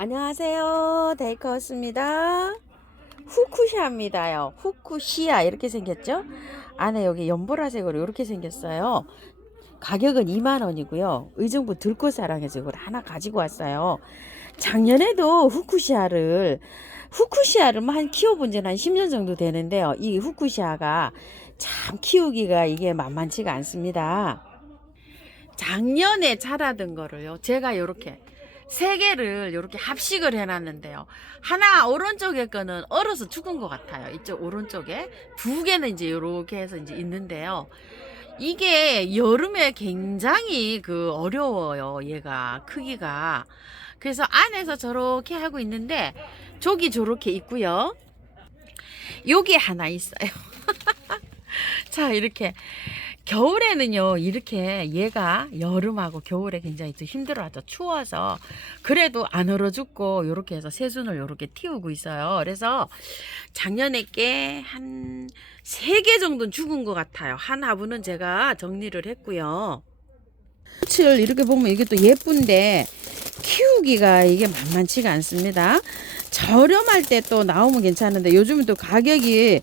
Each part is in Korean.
안녕하세요. 데이커스입니다. 후쿠시아입니다요. 후쿠시아 이렇게 생겼죠? 안에 여기 연보라색으로 이렇게 생겼어요. 가격은 2만원이고요. 의정부 들꽃사랑에서 이걸 하나 가지고 왔어요. 작년에도 후쿠시아를 키워본 지는 한 10년 정도 되는데요. 이 후쿠시아가 참 키우기가 이게 만만치가 않습니다. 작년에 자라던 거를요, 제가 요렇게 세 개를 이렇게 합식을 해놨는데요. 하나 오른쪽에 거는 얼어서 죽은 것 같아요. 이쪽 오른쪽에 두 개는 이제 이렇게 해서 이제 있는데요. 이게 여름에 굉장히 어려워요. 얘가 크기가. 그래서 안에서 저렇게 하고 있는데 저기 저렇게 있고요. 여기 하나 있어요. 자, 이렇게 겨울에는요, 이렇게 얘가 여름하고 겨울에 굉장히 또 힘들어하죠. 추워서. 그래도 안 얼어 죽고, 요렇게 해서 새순을 요렇게 틔우고 있어요. 그래서 작년에 게 한 3개 정도는 죽은 것 같아요. 한 화분은 제가 정리를 했고요. 꽃을 이렇게 보면 이게 또 예쁜데, 키우기가 이게 만만치가 않습니다. 저렴할 때 또 나오면 괜찮은데 요즘은 또 가격이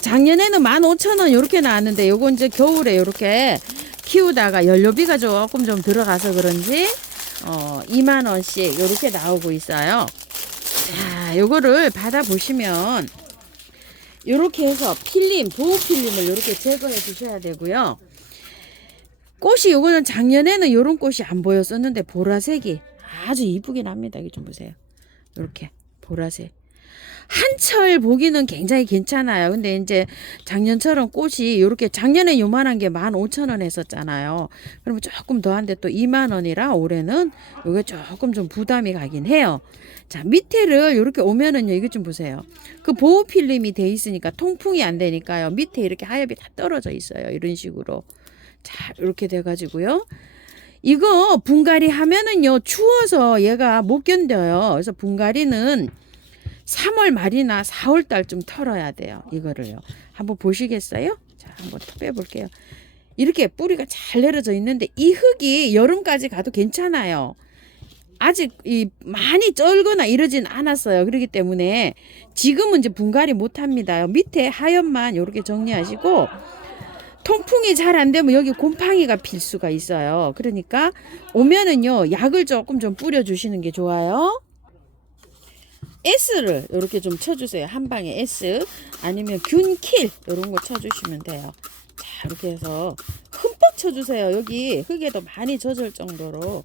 작년에는 15,000원 이렇게 나왔는데 요거 이제 겨울에 이렇게 키우다가 연료비가 조금 좀 들어가서 그런지 2만원씩 이렇게 나오고 있어요. 자, 요거를 받아 보시면 이렇게 해서 보호 필름을 이렇게 제거해 주셔야 되고요. 꽃이 요거는 작년에는 요런 꽃이 안 보였었는데 보라색이 아주 이쁘긴 합니다. 이거 좀 보세요. 이렇게 보라색. 한철 보기는 굉장히 괜찮아요. 근데 이제 작년처럼 꽃이 이렇게 작년에 요만한 게 15,000원 했었잖아요. 그러면 조금 더한데 또 2만원이라 올해는 이게 조금 좀 부담이 가긴 해요. 자, 밑에를 이렇게 오면은요, 이거 좀 보세요. 그 보호 필름이 돼 있으니까 통풍이 안 되니까요. 밑에 이렇게 하엽이 다 떨어져 있어요. 이런 식으로. 자, 이렇게 돼가지고요. 이거 분갈이 하면은요, 추워서 얘가 못 견뎌요. 그래서 분갈이는 3월 말이나 4월 달쯤 털어야 돼요. 이거를요. 한번 보시겠어요? 자, 한번 빼볼게요. 이렇게 뿌리가 잘 내려져 있는데 이 흙이 여름까지 가도 괜찮아요. 아직 많이 쩔거나 이러진 않았어요. 그렇기 때문에 지금은 이제 분갈이 못 합니다. 밑에 하엽만 이렇게 정리하시고, 통풍이 잘 안 되면 여기 곰팡이가 필 수가 있어요. 그러니까 오면은요, 약을 조금 좀 뿌려 주시는 게 좋아요. S를 이렇게 좀 쳐주세요. 한 방에 S 아니면 균킬 이런 거 쳐주시면 돼요. 자, 이렇게 해서 흠뻑 쳐주세요. 여기 흙에도 많이 젖을 정도로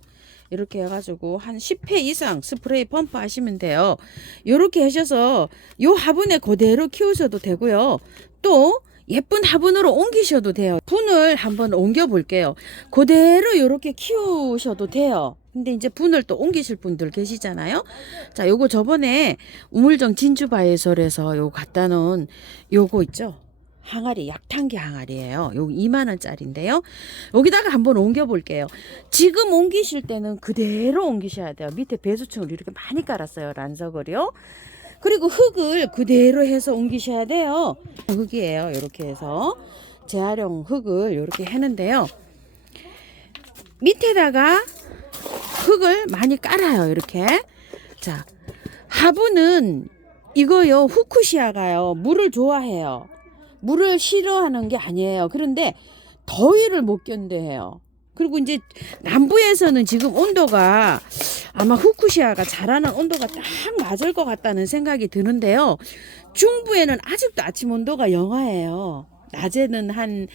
이렇게 해가지고 한 10회 이상 스프레이 펌프 하시면 돼요. 이렇게 하셔서 요 화분에 그대로 키우셔도 되고요. 또 예쁜 화분으로 옮기셔도 돼요. 분을 한번 옮겨 볼게요. 그대로 이렇게 키우셔도 돼요. 근데 이제 분을 또 옮기실 분들 계시잖아요. 자, 요거 저번에 우물정 진주바이솔에서 요거 갖다 놓은 요거 있죠. 항아리, 약탕기 항아리예요. 요거 2만원짜리인데요. 여기다가 한번 옮겨 볼게요. 지금 옮기실 때는 그대로 옮기셔야 돼요. 밑에 배수층을 이렇게 많이 깔았어요. 란석을요. 그리고 흙을 그대로 해서 옮기셔야 돼요. 흙이에요. 이렇게 해서 재활용 흙을 이렇게 했는데요. 밑에다가 흙을 많이 깔아요. 이렇게. 자, 화분은 이거요, 후쿠시아가요, 물을 좋아해요. 물을 싫어하는 게 아니에요. 그런데 더위를 못 견뎌해요. 그리고 이제 남부에서는 지금 온도가 아마 후쿠시아가 자라는 온도가 딱 맞을 것 같다는 생각이 드는데요. 중부에는 아직도 아침 온도가 영하예요. 낮에는 한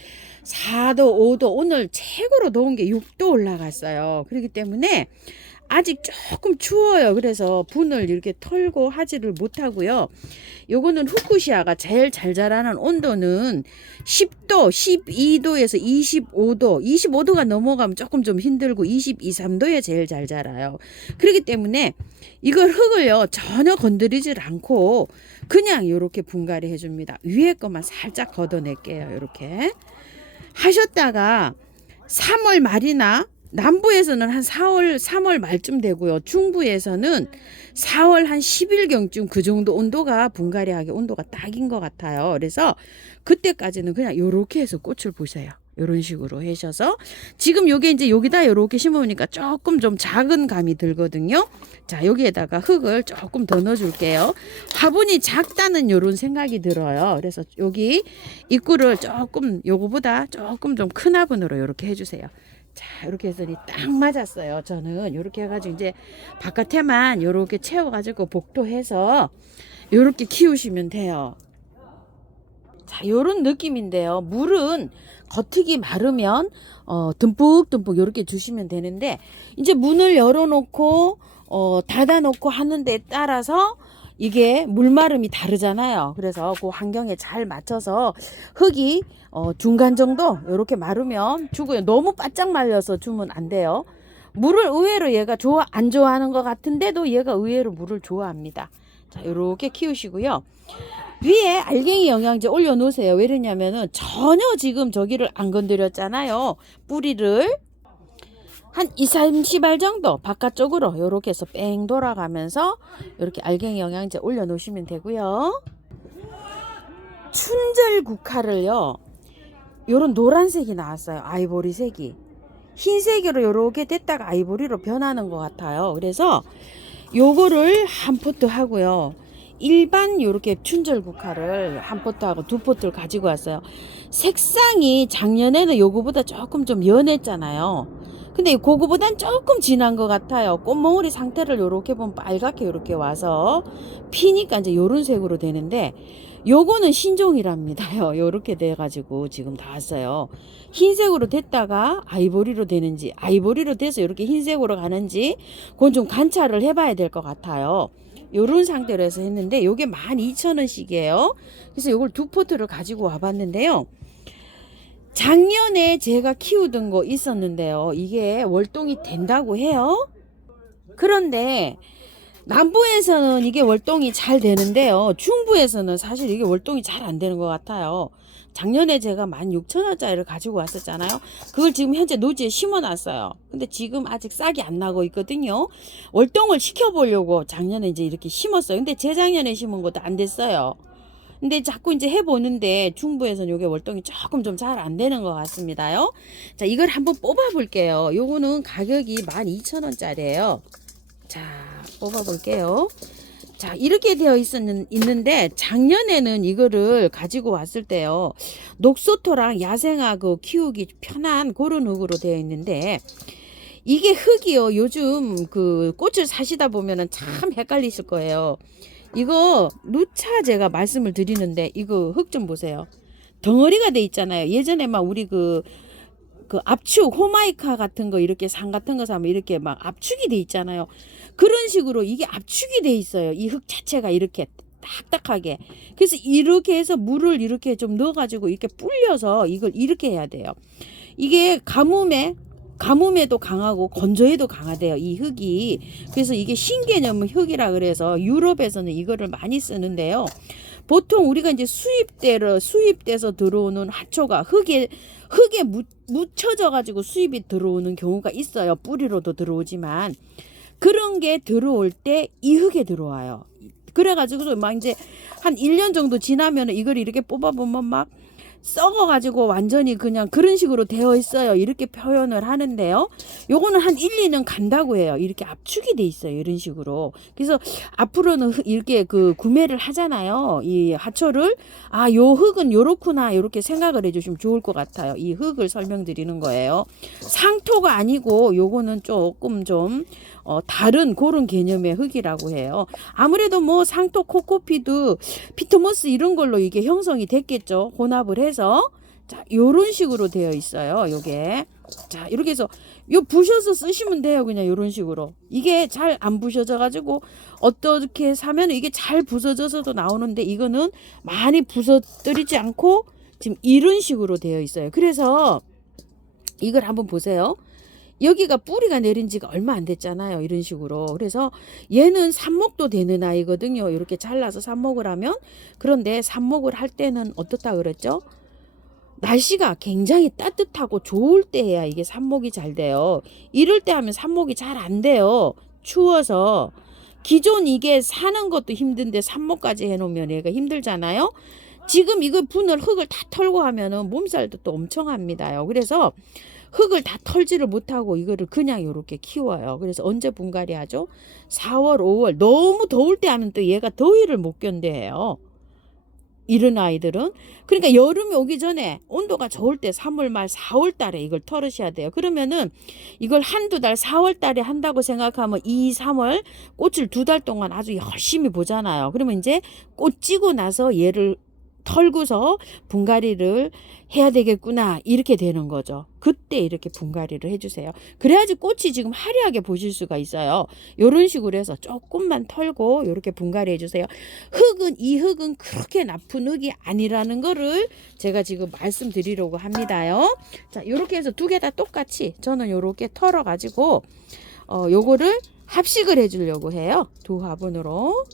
4도, 5도, 오늘 최고로 더운 게 6도 올라갔어요. 그렇기 때문에 아직 조금 추워요. 그래서 분을 이렇게 털고 하지를 못하고요. 요거는 후쿠시아가 제일 잘 자라는 온도는 10도, 12도에서 25도, 25도가 넘어가면 조금 좀 힘들고 22, 3도에 제일 잘 자라요. 그렇기 때문에 이걸 흙을요, 전혀 건드리질 않고 그냥 이렇게 분갈이 해줍니다. 위에 것만 살짝 걷어낼게요. 이렇게 하셨다가 3월 말이나 남부에서는 한 3월 말쯤 되고요. 중부에서는 4월 한 10일경쯤 그 정도 온도가 분갈이하기 온도가 딱인 것 같아요. 그래서 그때까지는 그냥 이렇게 해서 꽃을 보세요. 이런 식으로 하셔서 지금 요게 이제 여기다 이렇게 심으니까 조금 좀 작은 감이 들거든요. 자, 여기에다가 흙을 조금 더 넣어줄게요. 화분이 작다는 요런 생각이 들어요. 그래서 여기 입구를 조금 요거보다 조금 좀 큰 화분으로 이렇게 해주세요. 자, 이렇게 해서니 딱 맞았어요. 저는 이렇게 해가지고 이제 바깥에만 이렇게 채워가지고 복도해서 이렇게 키우시면 돼요. 자, 요런 느낌인데요. 물은 겉흙이 마르면 듬뿍듬뿍 이렇게 주시면 되는데 이제 문을 열어놓고 닫아놓고 하는 데 따라서 이게 물마름이 다르잖아요. 그래서 그 환경에 잘 맞춰서 흙이 중간 정도 이렇게 마르면 주고요. 너무 바짝 말려서 주면 안 돼요. 물을 의외로 얘가 안 좋아하는 것 같은데도 얘가 의외로 물을 좋아합니다. 자, 이렇게 키우시고요. 위에 알갱이 영양제 올려 놓으세요. 왜냐면은 전혀 지금 저기를 안 건드렸잖아요. 뿌리를 한 2, 30알 정도 바깥쪽으로 이렇게 해서 뺑 돌아가면서 이렇게 알갱이 영양제 올려 놓으시면 되고요. 춘절국화를요. 요런 노란색이 나왔어요. 아이보리색이. 흰색으로 요렇게 됐다가 아이보리로 변하는 것 같아요. 그래서 요거를 한 포트 하고요. 일반 요렇게 춘절국화를 한 포트하고 두 포트를 가지고 왔어요. 색상이 작년에는 요거보다 조금 좀 연했잖아요. 근데 그거보단 조금 진한 것 같아요. 꽃몽우리 상태를 요렇게 보면 빨갛게 요렇게 와서 피니까 이제 요런 색으로 되는데 요거는 신종이랍니다요. 요렇게 돼가지고 지금 다 왔어요. 흰색으로 됐다가 아이보리로 되는지 아이보리로 돼서 이렇게 흰색으로 가는지 그건 좀 관찰을 해봐야 될 것 같아요. 요런 상태로 해서 했는데 요게 12,000원씩이에요. 그래서 요걸 두 포트를 가지고 와봤는데요. 작년에 제가 키우던 거 있었는데요. 이게 월동이 된다고 해요. 그런데 남부에서는 이게 월동이 잘 되는데요. 중부에서는 사실 이게 월동이 잘 안 되는 것 같아요. 작년에 제가 16,000원짜리를 가지고 왔었잖아요. 그걸 지금 현재 노지에 심어놨어요. 근데 지금 아직 싹이 안 나고 있거든요. 월동을 시켜보려고 작년에 이제 이렇게 심었어요. 근데 재작년에 심은 것도 안 됐어요. 근데 자꾸 이제 해보는데 중부에서는 요게 월동이 조금 좀 잘 안 되는 것 같습니다요. 자, 이걸 한번 뽑아 볼게요. 요거는 가격이 12,000원짜리예요. 자, 뽑아 볼게요. 자, 이렇게 되어 있는데 작년에는 이거를 가지고 왔을 때요. 녹소토랑 야생화 그 키우기 편한 그런 흙으로 되어 있는데 이게 흙이요. 요즘 그 꽃을 사시다 보면은 참 헷갈리실 거예요. 이거 누차 제가 말씀을 드리는데 이거 흙 좀 보세요. 덩어리가 돼 있잖아요. 예전에 막 우리 그 압축 호마이카 같은 거 이렇게 상 같은 거 사면 이렇게 막 압축이 돼 있잖아요. 그런 식으로 이게 압축이 돼 있어요. 이 흙 자체가 이렇게 딱딱하게. 그래서 이렇게 해서 물을 이렇게 좀 넣어가지고 이렇게 불려서 이걸 이렇게 해야 돼요. 이게 가뭄에도 강하고 건조에도 강하대요. 이 흙이. 그래서 이게 신개념 흙이라 그래서 유럽에서는 이거를 많이 쓰는데요. 보통 우리가 이제 수입돼서 들어오는 화초가 흙에 묻혀져 가지고 수입이 들어오는 경우가 있어요. 뿌리로도 들어오지만 그런 게 들어올 때 이 흙에 들어와요. 그래가지고 막 이제 한 1년 정도 지나면 이걸 이렇게 뽑아보면 막 썩어가지고 완전히 그냥 그런 식으로 되어 있어요. 이렇게 표현을 하는데요. 요거는 한 1, 2년 간다고 해요. 이렇게 압축이 돼 있어요. 이런 식으로. 그래서 앞으로는 이렇게 그 구매를 하잖아요. 이 하초를. 아, 요 흙은 요렇구나. 이렇게 생각을 해주시면 좋을 것 같아요. 이 흙을 설명드리는 거예요. 상토가 아니고 요거는 조금 좀 다른 그런 개념의 흙이라고 해요. 아무래도 뭐 상토, 코코피드, 피트모스 이런 걸로 이게 형성이 됐겠죠. 혼합을 해서. 자, 요런 식으로 되어 있어요. 요게. 자, 이렇게 해서 요 부셔서 쓰시면 돼요. 그냥 요런 식으로. 이게 잘 안 부셔져 가지고 어떻게 사면 이게 잘 부서져서도 나오는데 이거는 많이 부서뜨리지 않고 지금 이런 식으로 되어 있어요. 그래서 이걸 한번 보세요. 여기가 뿌리가 내린 지가 얼마 안 됐잖아요. 이런 식으로. 그래서 얘는 삽목도 되는 아이거든요. 이렇게 잘라서 삽목을 하면. 그런데 삽목을 할 때는 어떻다 그랬죠? 날씨가 굉장히 따뜻하고 좋을 때 해야 이게 삽목이 잘 돼요. 이럴 때 하면 삽목이 잘 안 돼요. 추워서. 기존 이게 사는 것도 힘든데 삽목까지 해놓으면 얘가 힘들잖아요. 지금 이거 분을 흙을 다 털고 하면은 몸살도 또 엄청 합니다요. 그래서 흙을 다 털지를 못하고 이거를 그냥 이렇게 키워요. 그래서 언제 분갈이 하죠? 4월, 5월. 너무 더울 때 하면 또 얘가 더위를 못 견뎌해요. 이런 아이들은. 그러니까 여름이 오기 전에 온도가 좋을 때 3월 말 4월 달에 이걸 털으셔야 돼요. 그러면은 이걸 한두 달 4월 달에 한다고 생각하면 2, 3월 꽃을 2달 동안 아주 열심히 보잖아요. 그러면 이제 꽃 지고 나서 얘를 털고서 분갈이를 해야 되겠구나 이렇게 되는 거죠. 그때 이렇게 분갈이를 해주세요. 그래야지 꽃이 지금 화려하게 보실 수가 있어요. 이런 식으로 해서 조금만 털고 이렇게 분갈이 해주세요. 이 흙은 그렇게 나쁜 흙이 아니라는 거를 제가 지금 말씀드리려고 합니다요. 자, 이렇게 해서 두 개 다 똑같이 저는 이렇게 털어 가지고 요거를 합식을 해주려고 해요. 두 화분으로.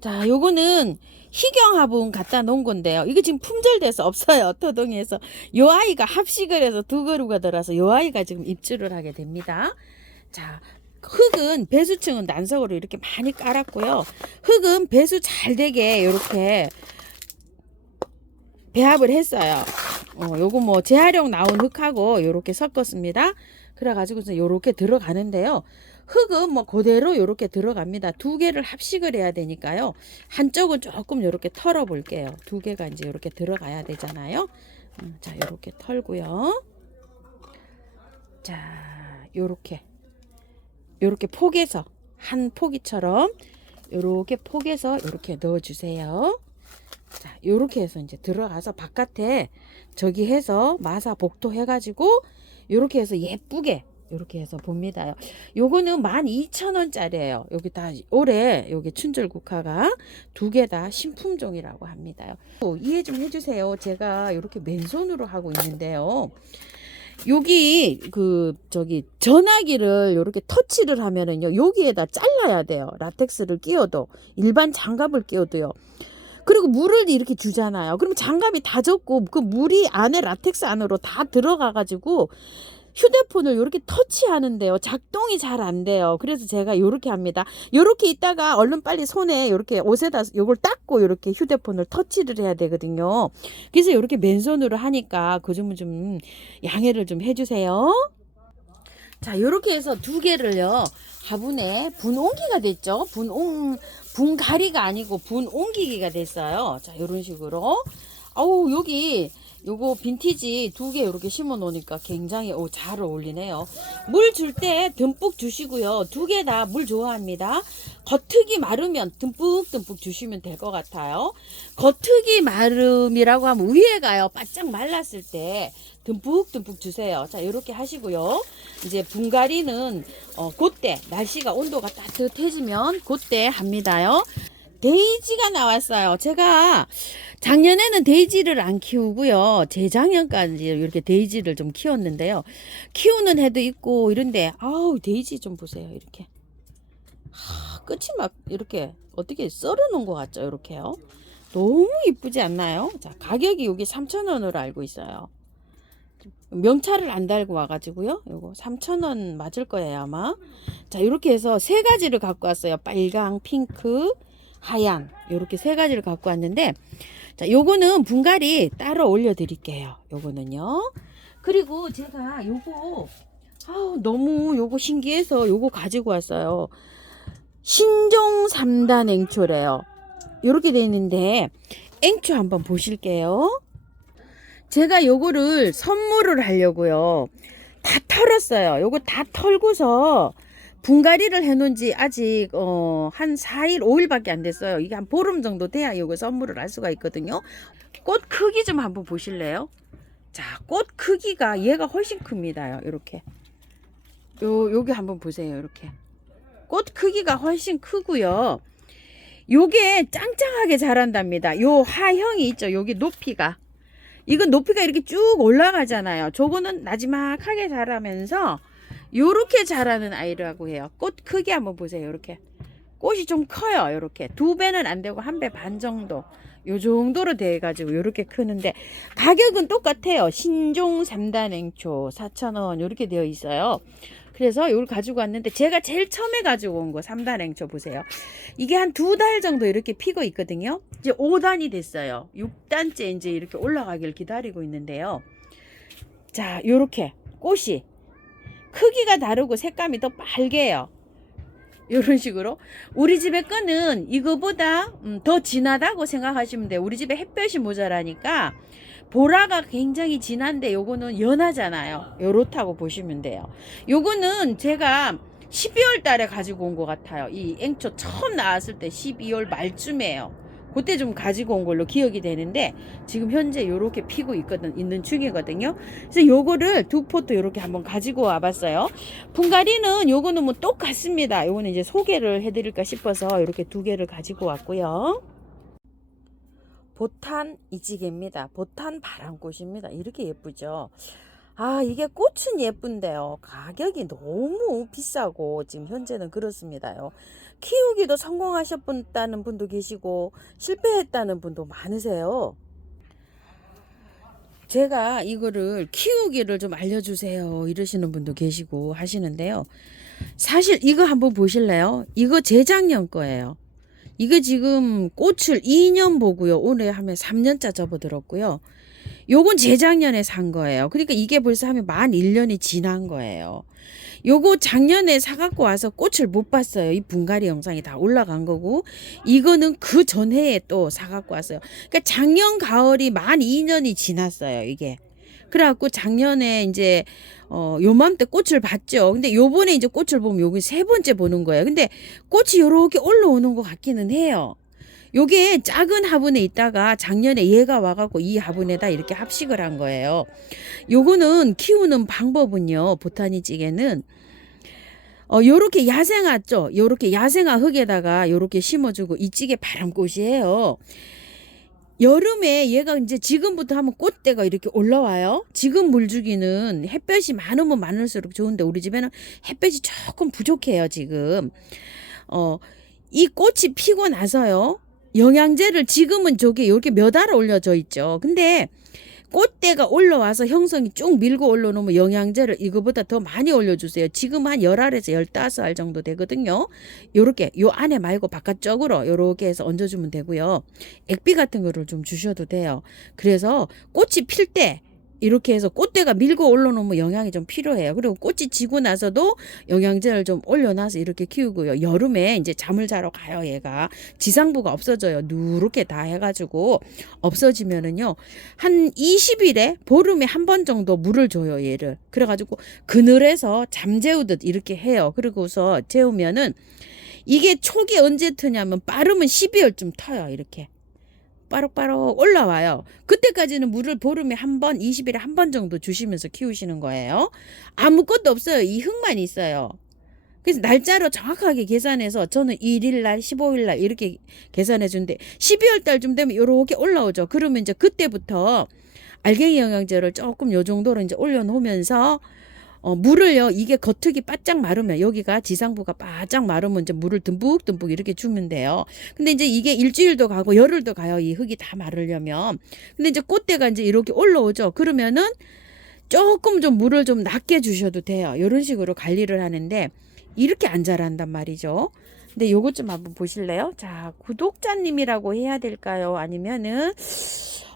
자, 요거는 희경 화분 갖다 놓은 건데요. 이거 지금 품절돼서 없어요. 토동에서. 요 아이가 합식을 해서 두 그루가 들어서 요 아이가 지금 입주를 하게 됩니다. 자, 흙은 배수층은 난석으로 이렇게 많이 깔았고요. 흙은 배수 잘 되게 이렇게 배합을 했어요. 요거 뭐 재활용 나온 흙하고 이렇게 섞었습니다. 그래가지고서 요렇게 들어가는데요. 흙은 뭐 그대로 이렇게 들어갑니다. 두 개를 합식을 해야 되니까요. 한쪽은 조금 이렇게 털어 볼게요. 두 개가 이제 이렇게 들어가야 되잖아요. 자, 이렇게 털고요. 자, 요렇게 포개서 한 포기처럼 요렇게 포개서 이렇게 넣어 주세요. 자, 요렇게 해서 이제 들어가서 바깥에 저기 해서 마사 복도 해가지고 요렇게 해서 예쁘게 요렇게 해서 봅니다. 요거는 12,000원짜리예요. 여기 다 올해 여기 춘절국화가 두 개 다 신품종이라고 합니다. 이해 좀 해주세요. 제가 이렇게 맨손으로 하고 있는데요. 여기 전화기를 이렇게 터치를 하면은요, 여기에다 잘라야 돼요. 라텍스를 끼워도, 일반 장갑을 끼워도요. 그리고 물을 이렇게 주잖아요. 그럼 장갑이 다 젖고 그 물이 안에 라텍스 안으로 다 들어가 가지고 휴대폰을 이렇게 터치하는데요, 작동이 잘 안 돼요. 그래서 제가 이렇게 합니다. 이렇게 있다가 얼른 빨리 손에 이렇게 옷에다 이걸 닦고 이렇게 휴대폰을 터치를 해야 되거든요. 그래서 이렇게 맨손으로 하니까 그 점은 좀 양해를 좀 해주세요. 자, 이렇게 해서 두 개를요, 화분에 분옹기가 됐죠. 분갈이가 아니고 분옹기기가 됐어요. 자, 이런 식으로. 아우, 여기 요거 빈티지 두 개 이렇게 심어 놓으니까 굉장히 잘 어울리네요. 물 줄 때 듬뿍 주시고요. 두 개 다 물 좋아합니다. 겉흙이 마르면 듬뿍듬뿍 주시면 될 것 같아요. 겉흙이 마름이라고 하면 위에가요, 바짝 말랐을 때 듬뿍듬뿍 주세요. 자, 이렇게 하시고요. 이제 분갈이는 그때 날씨가 온도가 따뜻해지면 그때 합니다요. 데이지가 나왔어요. 제가 작년에는 데이지를 안 키우고요. 재작년까지 이렇게 데이지를 좀 키웠는데요. 키우는 해도 있고 이런데, 아우, 데이지 좀 보세요. 이렇게. 끝이 막 이렇게 어떻게 썰어 놓은 것 같죠? 이렇게요. 너무 이쁘지 않나요? 자, 가격이 여기 3,000원으로 알고 있어요. 명찰을 안 달고 와가지고요. 요거 3,000원 맞을 거예요, 아마. 자, 이렇게 해서 세 가지를 갖고 왔어요. 빨강, 핑크, 하얀. 이렇게 세 가지를 갖고 왔는데, 자, 요거는 분갈이 따로 올려 드릴게요. 요거는요. 그리고 제가 요거 너무 요거 신기해서 요거 가지고 왔어요. 신종 3단 앵초래요. 요렇게 돼 있는데 앵초 한번 보실게요. 제가 요거를 선물을 하려고요. 다 털었어요. 요거 다 털고서 분갈이를 해놓은 지 아직 한 4일 5일밖에 안 됐어요. 이게 한 보름 정도 돼야 요거 선물을 할 수가 있거든요. 꽃 크기 좀 한번 보실래요? 자, 꽃 크기가 얘가 훨씬 큽니다. 이렇게 여기 한번 보세요. 이렇게 꽃 크기가 훨씬 크고요. 요게 짱짱하게 자란답니다. 요 하형이 있죠. 여기 높이가, 이건 높이가 이렇게 쭉 올라가잖아요. 저거는 나지막하게 자라면서 요렇게 자라는 아이라고 해요. 꽃 크기 한번 보세요. 이렇게 꽃이 좀 커요. 이렇게 2배는 안 되고 1배 반 정도, 요 정도로 돼 가지고 요렇게 크는데 가격은 똑같아요. 신종 3단 앵초 4,000원 이렇게 되어 있어요. 그래서 이걸 가지고 왔는데 제가 제일 처음에 가지고 온 거 3단 행초 보세요. 이게 한 2달 정도 이렇게 피고 있거든요. 이제 5단이 됐어요. 6단째 이제 이렇게 올라가길 기다리고 있는데요. 자, 요렇게 꽃이 크기가 다르고 색감이 더 빨개요. 이런 식으로 우리 집의 끈은 이거보다 더 진하다고 생각하시면 돼요. 우리 집에 햇볕이 모자라니까 보라가 굉장히 진한데 요거는 연하잖아요. 요렇다고 보시면 돼요. 요거는 제가 12월 달에 가지고 온 것 같아요. 이 앵초 처음 나왔을 때 12월 말쯤이에요. 그때 좀 가지고 온 걸로 기억이 되는데 지금 현재 요렇게 피고 있는 중이거든요. 그래서 요거를 2포트 요렇게 한번 가지고 와봤어요. 분갈이는 요거는 뭐 똑같습니다. 요거는 이제 소개를 해드릴까 싶어서 이렇게 2개를 가지고 왔고요. 보탄 이지개입니다. 보탄 바람꽃입니다. 이렇게 예쁘죠. 아, 이게 꽃은 예쁜데요. 가격이 너무 비싸고 지금 현재는 그렇습니다요. 키우기도 성공하셨다는 분도 계시고 실패했다는 분도 많으세요. 제가 이거를 키우기를 좀 알려주세요 이러시는 분도 계시고 하시는데요. 사실 이거 한번 보실래요? 이거 재작년 거예요. 이거 지금 꽃을 2년 보고요. 올해 하면 3년차 접어들었고요. 요건 재작년에 산 거예요. 그러니까 이게 벌써 하면 만 1년이 지난 거예요. 요거 작년에 사갖고 와서 꽃을 못 봤어요. 이 분갈이 영상이 다 올라간 거고, 이거는 그 전해에 또 사갖고 왔어요. 그러니까 작년 가을이 만 2년이 지났어요. 이게. 그래갖고 작년에 이제 요맘때 꽃을 봤죠. 근데 요번에 이제 꽃을 보면 요게 3번째 보는 거예요. 근데 꽃이 요렇게 올라오는 것 같기는 해요. 요게 작은 화분에 있다가 작년에 얘가 와갖고 이 화분에다 이렇게 합식을 한 거예요. 요거는 키우는 방법은요, 보타니 찌개는 요렇게 야생화죠. 요렇게 야생화 흙에다가 요렇게 심어주고 이 찌개 바람꽃이에요. 여름에 얘가 이제 지금부터 하면 꽃대가 이렇게 올라와요. 지금 물주기는 햇볕이 많으면 많을수록 좋은데 우리 집에는 햇볕이 조금 부족해요, 지금. 이 꽃이 피고 나서요. 영양제를 지금은 저게 이렇게 몇 알 올려져 있죠. 근데 꽃대가 올라와서 형성이 쭉 밀고 올라오면 영양제를 이거보다 더 많이 올려주세요. 지금 한 10알에서 15알 정도 되거든요. 요렇게 요 안에 말고 바깥쪽으로 요렇게 해서 얹어주면 되고요. 액비 같은 거를 좀 주셔도 돼요. 그래서 꽃이 필 때 이렇게 해서 꽃대가 밀고 올라오면 영양이 좀 필요해요. 그리고 꽃이 지고 나서도 영양제를 좀 올려놔서 이렇게 키우고요. 여름에 이제 잠을 자러 가요. 얘가 지상부가 없어져요. 누렇게 다 해가지고 없어지면은요 한 20일에 보름에 한 번 정도 물을 줘요. 얘를 그래가지고 그늘에서 잠 재우듯 이렇게 해요. 그리고서 재우면은 이게 촉이 언제 트냐면 빠르면 12월쯤 터요. 이렇게 빠록빠록 올라와요. 그때까지는 물을 보름에 한 번, 20일에 한 번 정도 주시면서 키우시는 거예요. 아무것도 없어요. 이 흙만 있어요. 그래서 날짜로 정확하게 계산해서 저는 1일 날, 15일 날 이렇게 계산해 준대. 12월 달쯤 되면 이렇게 올라오죠. 그러면 이제 그때부터 알갱이 영양제를 조금 요 정도로 이제 올려놓으면서 물을요, 이게 겉흙이 바짝 마르면, 여기가 지상부가 바짝 마르면 이제 물을 듬뿍듬뿍 이렇게 주면 돼요. 근데 이제 이게 일주일도 가고 열흘도 가요. 이 흙이 다 마르려면. 근데 이제 꽃대가 이제 이렇게 올라오죠. 그러면은 조금 좀 물을 좀 낮게 주셔도 돼요. 이런 식으로 관리를 하는데, 이렇게 안 자란단 말이죠. 근데 요것 좀 한번 보실래요? 자, 구독자님이라고 해야 될까요? 아니면은,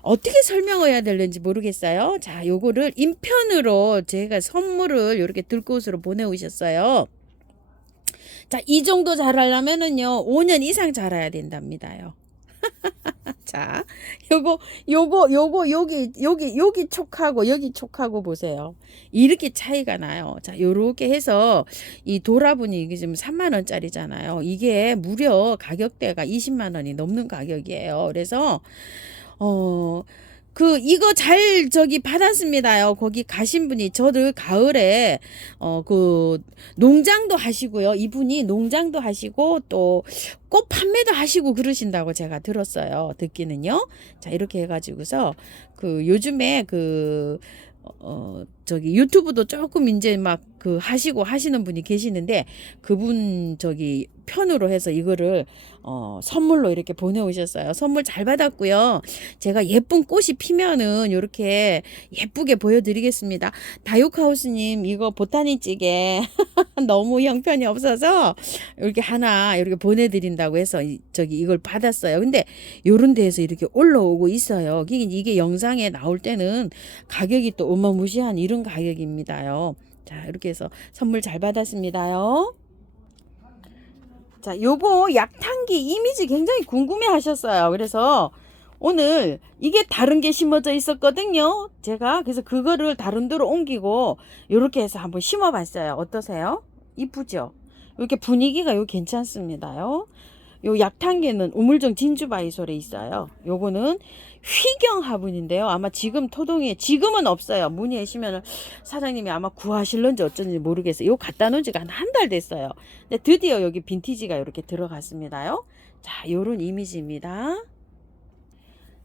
어떻게 설명을 해야 될는지 모르겠어요. 자, 요거를 인편으로 제가 선물을 이렇게 들꽃으로 보내오셨어요. 자, 이 정도 자라려면은요, 5년 이상 자라야 된답니다요. 자, 여기 촉하고 여기 촉하고 보세요. 이렇게 차이가 나요. 자, 요렇게 해서 이 도라분이 이게 지금 3만 원짜리잖아요. 이게 무려 가격대가 20만 원이 넘는 가격이에요. 그래서 이거 잘 받았습니다요. 거기 가신 분이 저를 가을에, 농장도 하시고요. 이분이 농장도 하시고 또 꽃 판매도 하시고 그러신다고 제가 들었어요. 듣기는요. 자, 이렇게 해가지고서 요즘에 유튜브도 조금 이제 막 그 하시는 분이 계시는데 그분 저기 편으로 해서 이거를 선물로 이렇게 보내오셨어요. 선물 잘 받았고요. 제가 예쁜 꽃이 피면은 이렇게 예쁘게 보여드리겠습니다. 다육하우스님 이거 보타니 찌개 너무 형편이 없어서 이렇게 하나 이렇게 보내드린다고 해서 저기 이걸 받았어요. 근데 요런 데에서 이렇게 올라오고 있어요. 이게 영상에 나올 때는 가격이 또 어마무시한 이런 가격입니다요. 자, 이렇게 해서 선물 잘 받았습니다요. 자, 요거 약탕기 이미지 굉장히 궁금해 하셨어요. 그래서 오늘 이게 다른 게 심어져 있었거든요. 제가 그래서 그거를 다른 데로 옮기고 요렇게 해서 한번 심어 봤어요. 어떠세요? 이쁘죠? 이렇게 분위기가 요 괜찮습니다요. 요 약탕기는 우물정 진주바이솔에 있어요. 요거는 휘경 화분인데요. 아마 지금 토동에 지금은 없어요. 문의하시면 사장님이 아마 구하실런지 어쩐지 모르겠어요. 요 갖다 놓은 지가 한 달 됐어요. 근데 드디어 여기 빈티지가 이렇게 들어갔습니다요. 자, 요런 이미지입니다.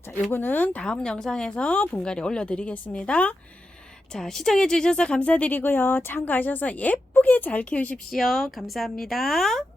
자, 요거는 다음 영상에서 분갈이 올려드리겠습니다. 자, 시청해 주셔서 감사드리고요. 참고하셔서 예쁘게 잘 키우십시오. 감사합니다.